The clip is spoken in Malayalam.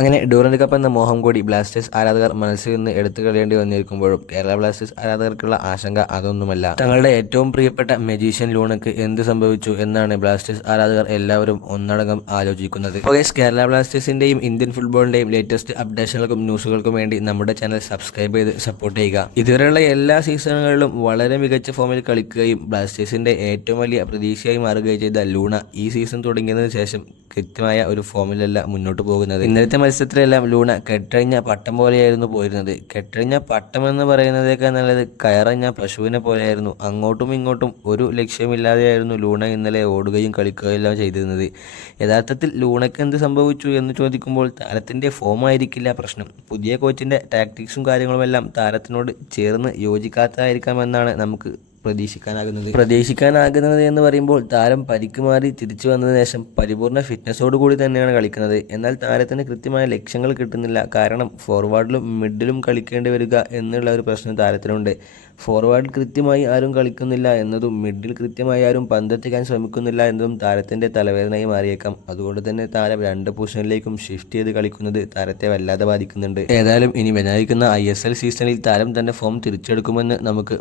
അങ്ങനെ ഡൂറൻഡ് കപ്പ് എന്ന മോഹം കൂടി ബ്ലാസ്റ്റേഴ്സ് ആരാധകർ മനസ്സിൽ നിന്ന് എടുത്തു കളയേണ്ടി വന്നിരിക്കുമ്പോഴും കേരള ബ്ലാസ്റ്റേഴ്സ് ആരാധകർക്കുള്ള ആശങ്ക അതൊന്നുമല്ല. തങ്ങളുടെ ഏറ്റവും പ്രിയപ്പെട്ട മെജീഷ്യൻ ലൂണക്ക് എന്ത് സംഭവിച്ചു എന്നാണ് ബ്ലാസ്റ്റേഴ്സ് ആരാധകർ എല്ലാവരും ഒന്നടങ്കം ആലോചിക്കുന്നത്. കേരള ബ്ലാസ്റ്റേഴ്സിന്റെയും ഇന്ത്യൻ ഫുട്ബോളിന്റെയും ലേറ്റസ്റ്റ് അപ്ഡേഷനുകൾക്കും ന്യൂസുകൾക്കും വേണ്ടി നമ്മുടെ ചാനൽ സബ്സ്ക്രൈബ് ചെയ്ത് സപ്പോർട്ട് ചെയ്യുക. ഇതുവരെയുള്ള എല്ലാ സീസണുകളിലും വളരെ മികച്ച ഫോമിൽ കളിക്കുകയും ബ്ലാസ്റ്റേഴ്സിന്റെ ഏറ്റവും വലിയ പ്രതീക്ഷയായി മാറുകയും ചെയ്ത ലൂണ ഈ സീസൺ തുടങ്ങിയതിനു ശേഷം കൃത്യമായ ഒരു ഫോമിലല്ല മുന്നോട്ട് പോകുന്നത്. ഇന്നലത്തെ മത്സരത്തിലെല്ലാം ലൂണ കെട്ടഴിഞ്ഞ പട്ടം പോലെയായിരുന്നു പോയിരുന്നത്. കെട്ടഴിഞ്ഞ പട്ടം എന്ന് പറയുന്നതേക്കാൾ നല്ലത് കയറഞ്ഞ പശുവിനെ പോലെയായിരുന്നു. അങ്ങോട്ടും ഇങ്ങോട്ടും ഒരു ലക്ഷ്യമില്ലാതെയായിരുന്നു ലൂണ ഇന്നലെ ഓടുകയും കളിക്കുകയും എല്ലാം ചെയ്തിരുന്നത്. യഥാർത്ഥത്തിൽ ലൂണയ്ക്ക് എന്ത് സംഭവിച്ചു എന്ന് ചോദിക്കുമ്പോൾ താരത്തിന്റെ ഫോമായിരിക്കില്ല പ്രശ്നം. പുതിയ കോച്ചിന്റെ ടാക്ടിക്സും കാര്യങ്ങളുമെല്ലാം താരത്തിനോട് ചേർന്ന് യോജിക്കാത്തതായിരിക്കാമെന്നാണ് നമുക്ക് പ്രതീക്ഷിക്കാനാകുന്നത്? പ്രതീക്ഷിക്കാനാകുന്നത് എന്ന് പറയുമ്പോൾ താരം പരിക്ക് മാറി തിരിച്ചു വന്നതിന് ശേഷം പരിപൂർണ ഫിറ്റ്നസോട് കൂടി തന്നെയാണ് കളിക്കുന്നത്. എന്നാൽ താരത്തിന് കൃത്യമായ ലക്ഷ്യങ്ങൾ കിട്ടുന്നില്ല. കാരണം ഫോർവേഡിലും മിഡിലും കളിക്കേണ്ടി വരിക എന്നുള്ള ഒരു പ്രശ്നം താരത്തിനുണ്ട്. ഫോർവേഡ് കൃത്യമായി ആരും കളിക്കുന്നില്ല എന്നതും മിഡിൽ കൃത്യമായി ആരും പന്തെത്തിക്കാൻ ശ്രമിക്കുന്നില്ല എന്നതും താരത്തിന്റെ തലവേദനയായി മാറിയേക്കാം. അതുകൊണ്ട് തന്നെ താരം രണ്ട് പൊസിഷനിലേക്കും ഷിഫ്റ്റ് ചെയ്ത് കളിക്കുന്നത് താരത്തെ വല്ലാതെ ബാധിക്കുന്നുണ്ട്. ഏതായാലും ഇനി വരാനിരിക്കുന്ന ഐ സീസണിൽ താരം തന്റെ ഫോം തിരിച്ചെടുക്കുമെന്ന് നമുക്ക്